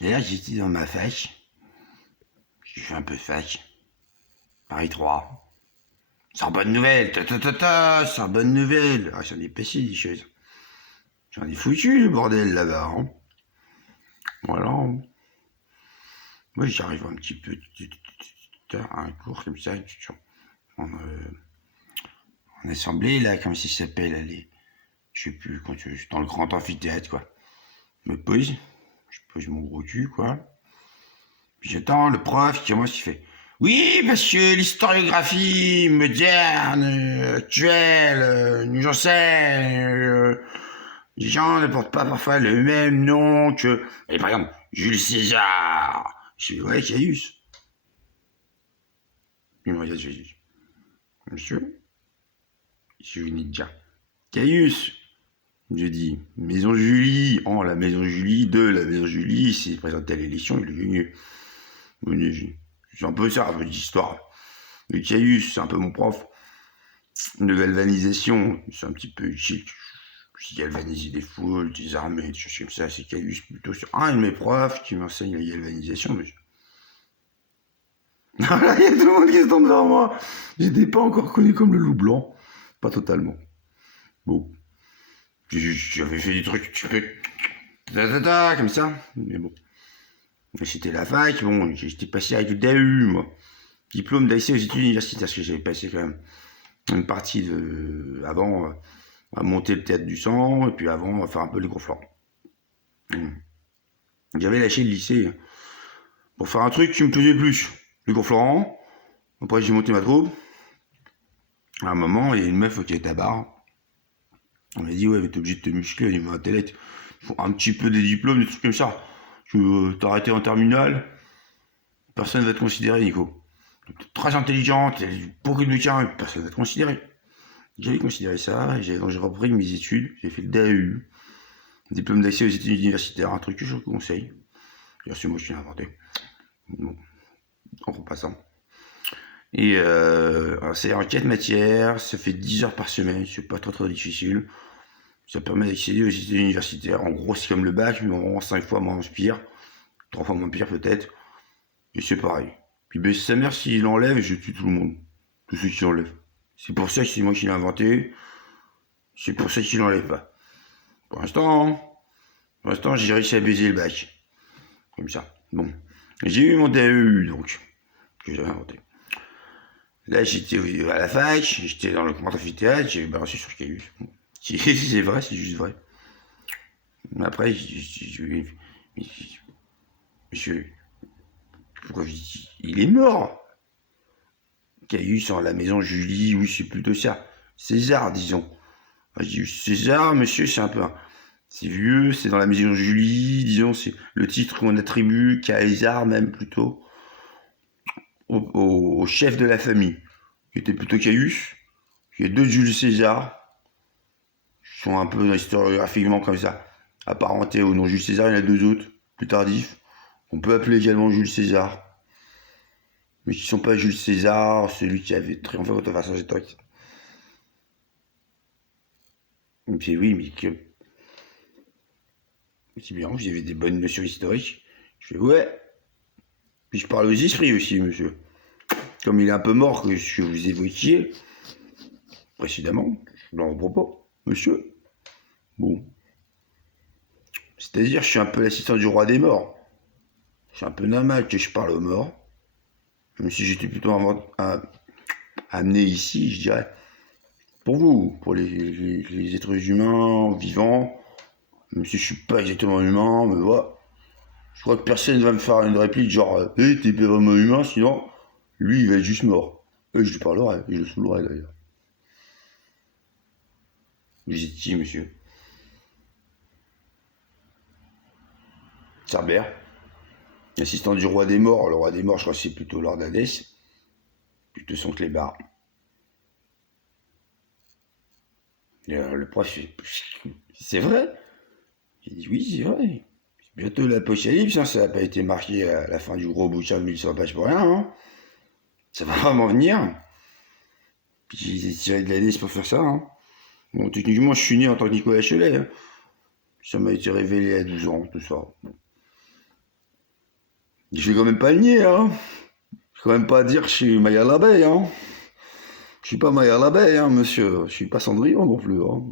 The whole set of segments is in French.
Et là, j'étais dans ma fac. J'ai fait un peu de fac. Paris 3. Sans bonne nouvelle. Sans bonne nouvelle. Ah, j'en ai passé des choses. J'en ai foutu le bordel là-bas. Hein. Voilà. Moi, j'arrive un petit peu à un cours comme ça. En, en assemblée, là, comment ça s'appelle, allez. Je sais plus, quand je suis dans le grand amphithéâtre, quoi. Je pose mon gros cul, quoi. Puis j'attends le prof qui commence, il fait oui, parce que l'historiographie moderne, actuelle, nous enseigne, les gens ne portent pas parfois le même nom que. Et par exemple, Jules César. Je dis ouais, Caius. Il me regarde, je dis monsieur, je venais de dire Caius. Je dis Maison Julie. Oh, la Maison Julie de la Maison Julie, il s'est présenté à l'élection, il est gagné. C'est un peu ça, un peu d'histoire. Le Caius, c'est un peu mon prof. De galvanisation, c'est un petit peu chic. J'ai galvanisé des foules, des armées, des choses comme ça. C'est Caius plutôt sur un de mes profs qui m'enseigne la galvanisation. Mais... il y a tout le monde qui se tombe devant moi. J'étais pas encore connu comme le loup blanc. Pas totalement. Bon. J'avais fait des trucs, tu peux. Comme ça. Mais bon. C'était la fac, bon, j'étais passé avec le DAU, moi. Diplôme d'accès aux études universitaires, parce que j'avais passé quand même une partie de. Avant, à monter le théâtre du sang, et puis avant, à faire un peu les gros flancs. J'avais lâché le lycée pour faire un truc qui me plaisait plus. Les gros flancs. Après, j'ai monté ma troupe. À un moment, il y a une meuf qui était à barre. On m'a dit, ouais, mais t'es obligé de te muscler, il m'a intellect. Il faut un petit peu des diplômes, des trucs comme ça. Tu t'as arrêté en terminale, personne ne va te considérer, Nico. T'es très intelligente, t'as beaucoup de bouquins, personne ne va te considérer. J'avais considéré ça, et donc j'ai repris mes études, j'ai fait le DAU, diplôme d'accès aux études universitaires, un truc que je vous conseille. D'ailleurs, c'est moi qui l'ai inventé. Bon, en repassant. Et c'est en 4 matières, ça fait 10 heures par semaine, c'est pas trop difficile. Ça permet d'accéder aux études universitaires. En gros, c'est comme le bac, mais en 5 fois moins pire. 3 fois moins pire peut-être. Et c'est pareil. Puis ben, sa mère, s'il l'enlève, je tue tout le monde. Tous ceux qui l'enlèvent. C'est pour ça que c'est moi qui l'ai inventé. C'est pour ça qu'il l'enlève pas. Pour l'instant, j'ai réussi à baiser le bac. Comme ça. Bon. J'ai eu mon DAEU, donc, que j'avais inventé. Là, j'étais à la fac, j'étais dans le grand amphithéâtre, j'ai balancé sur Caius. Bon. C'est vrai, c'est juste vrai. Après, monsieur, pourquoi il est mort. Caius en la maison Julie, oui, c'est plutôt ça. César, disons. J'ai eu César, monsieur, c'est un peu. C'est vieux, c'est dans la maison Julie, disons, c'est le titre qu'on attribue, Caesar même plutôt, au chef de la famille, qui était plutôt Caius. Il y a deux Jules César, qui sont un peu historiographiquement comme ça, apparentés au nom Jules César, il y en a deux autres, plus tardifs, qu'on peut appeler également Jules César. Mais qui ne sont pas Jules César, celui qui avait triomphé contre Vercingétorix. Et puis oui, mais que. C'est bien, vous avez des bonnes notions historiques. Je fais ouais. Puis je parle aux esprits aussi, monsieur. Comme il est un peu mort que ce que vous évoquiez précédemment, dans vos propos, monsieur. Bon. C'est-à-dire, je suis un peu l'assistant du roi des morts. C'est un peu normal que je parle aux morts. Même si j'étais plutôt amené ici, je dirais, pour vous, pour les êtres humains, vivants, même si je suis pas exactement humain, mais voilà. Je crois que personne ne va me faire une réplique genre hey, t'es pas vraiment humain, sinon lui il va être juste mort. Et je lui parlerai, et je le saoulerai d'ailleurs. Vous êtes qui, monsieur? Cerbère, assistant du roi des morts. Le roi des morts, je crois que c'est plutôt Lord Hadès, plutôt son clébard. Le prof, c'est vrai? J'ai dit oui, c'est vrai. Bientôt l'apocalypse, hein, ça n'a pas été marqué à la fin du gros bouquin de 1100 pages pour rien. Hein. Ça va vraiment venir. Puis j'ai tiré de la liste pour faire ça. Hein. Bon, techniquement, je suis né en tant que Nicolas Chelet. Hein. Ça m'a été révélé à 12 ans, tout ça. Bon. Je vais quand même pas le nier, hein. Je vais quand même pas dire que je suis Maya l'abeille, hein. Je suis pas Maya l'abeille, hein, monsieur. Je suis pas Cendrillon non plus, hein.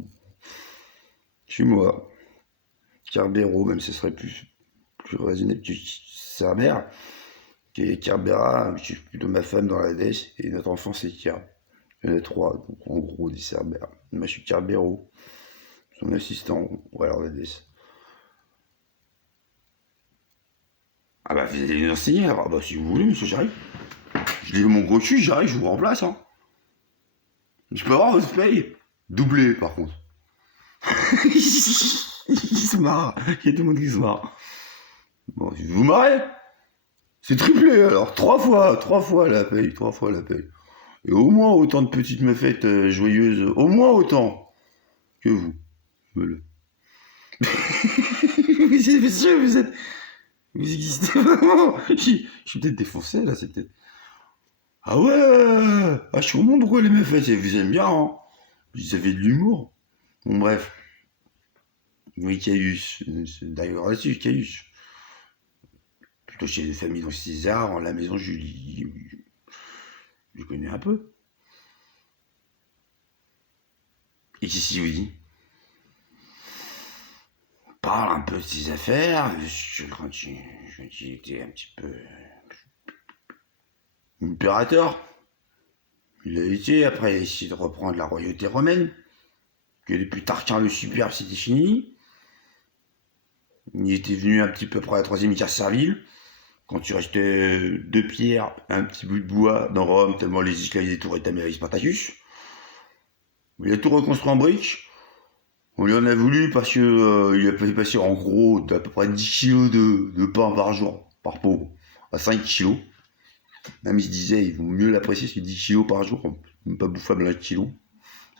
Je suis moi. Cerbero, même ce serait plus raisonnable que Cerbère. Qui est Cerbera, je suis plutôt ma femme dans la déesse, et notre enfant c'est Cer. Il y en a 3, donc en gros, des Cerbères. Moi je suis Cerbero, son assistant, ou alors la déesse. Ah bah vous allez nous enseigner, alors bah si vous voulez, monsieur, j'arrive. Je lève mon gros cul, j'arrive, je vous remplace, hein. Je peux avoir votre paye. Doublé, par contre. Il se marre. Il y a tout le monde qui se marre. Bon, si vous marrez, c'est triplé, alors. 3 fois la paye, 3 fois la paye. Et au moins autant de petites meufettes joyeuses, au moins autant que vous. Voilà. Monsieur, vous existez vraiment. Je suis peut-être défoncé, là, c'est peut-être... Ah ouais. Ah, je comprends pourquoi les meufettes, vous aimez bien, hein. Vous avez de l'humour. Bon, bref. Oui, Caius. D'ailleurs, là-dessus, Caius. Plutôt chez les familles dans César, en la maison Julie. Je connais un peu. Et qu'est-ce qu'il vous dit? Parle un peu de ses affaires. Quand il était un petit peu impérateur, il a été, après il a essayé de reprendre la royauté romaine, que depuis Tarquin le Superbe c'était fini. Il était venu un petit peu après la troisième guerre servile, quand il restait 2 pierres, un petit bout de bois dans Rome, tellement les esclaves des tours étaient Tamiris Spartacus. Il a tout reconstruit en briques. On lui en a voulu parce que il a fait passer en gros d'à peu près 10 kilos de pain par jour, par pauvre, à 5 kilos. Même il se disait, il vaut mieux l'apprécier parce que 10 kilos par jour, même pas bouffable 1 kilo,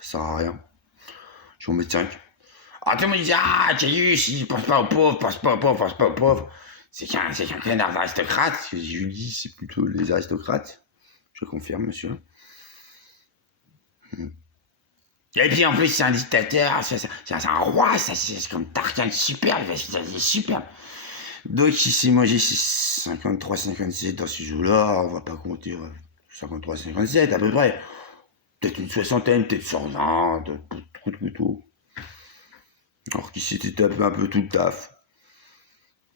ça sert à rien. Je vais en mettre 5. Ah, tout le monde disait, ah, Caius, il pense pas aux pauvres, pense pas aux pauvres, pense pas aux pauvres. C'est qu'un connard d'aristocrate. Je lui dis, c'est plutôt les aristocrates. Je confirme, monsieur. Et puis en plus, c'est un dictateur, c'est un roi, c'est comme Tarquin le Superbe, c'est superbe. Donc il s'est mangé ses 53-57 dans ce jeu-là, on va pas compter 53-57 à peu près. Peut-être une soixantaine, peut-être 120, coup de couteau. Alors qu'il s'était tapé un peu tout le taf.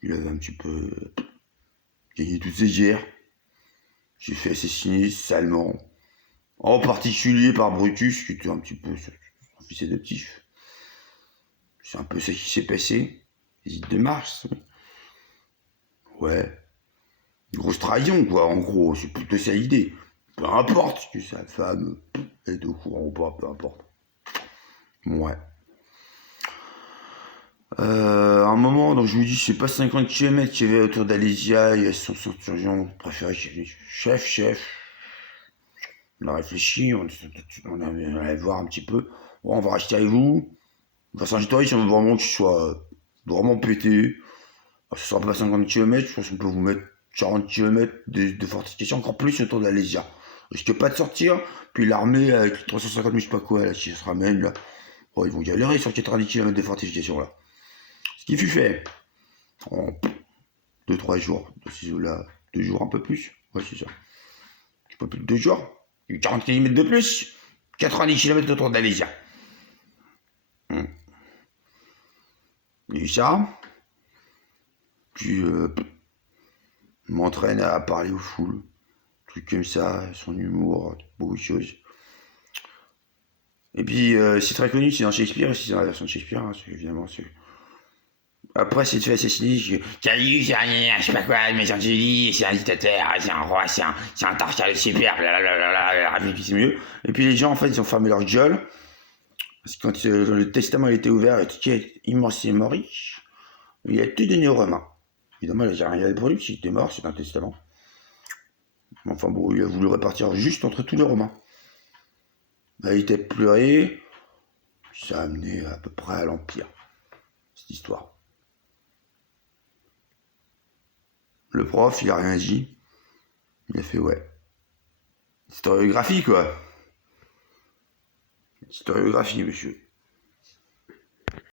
Il avait un petit peu gagné toutes ses guerres. J'ai fait assassiner salement. En particulier par Brutus, qui était un petit peu son fils adoptif. C'est un peu ça qui s'est passé. Les îles de Mars. Ouais. Une grosse trahison, quoi, en gros. C'est plutôt ça l'idée. Peu importe que sa femme est au courant ou pas, peu importe. Ouais. À un moment, donc je vous dis, c'est pas 50 km qu'il y avait autour d'Alésia, il y a son centurion préféré qui avait chef. On a réfléchi, on allait voir un petit peu. Bon, on va rester avec vous. Vercingétorix, on veut vraiment qu'il soit vraiment pété. Alors, ce sera pas 50 km, je pense qu'on peut vous mettre 40 km de fortification, encore plus autour d'Alésia. Risque pas de sortir, puis l'armée avec les 350 000, je sais pas quoi, là, qui se ramène, là. Oh, ils vont galérer sur 90 km de fortification, là. Ce qui fut fait en 2-3 jours, de ces eaux-là, 2 jours, un peu plus. Ouais, c'est ça. C'est pas plus de 2 jours. 40 km de plus, 90 km autour d'Alésia. Et ça, puis m'entraîne à parler aux foules, trucs comme ça, son humour, beaucoup de choses. Et puis c'est très connu, c'est dans Shakespeare, c'est dans la version de Shakespeare, hein, évidemment. Après, c'est fait assassiner, Caius, je sais pas quoi, mais Jean Julie, c'est un dictateur, c'est un roi, c'est un Tarquin le Superbe, blablabla, c'est mieux. Et puis les gens, en fait, ils ont fermé leur gueule. Parce que quand le testament était ouvert, il était immensément riche. Il a tout donné aux Romains. Évidemment, il n'a rien pour lui, s'il était mort, c'est un testament. Enfin bon, il a voulu répartir juste entre tous les Romains. Il était pleuré, ça a amené à peu près à l'Empire, cette histoire. Le prof, il a rien dit. Il a fait ouais. Historiographie, quoi. Historiographie, monsieur.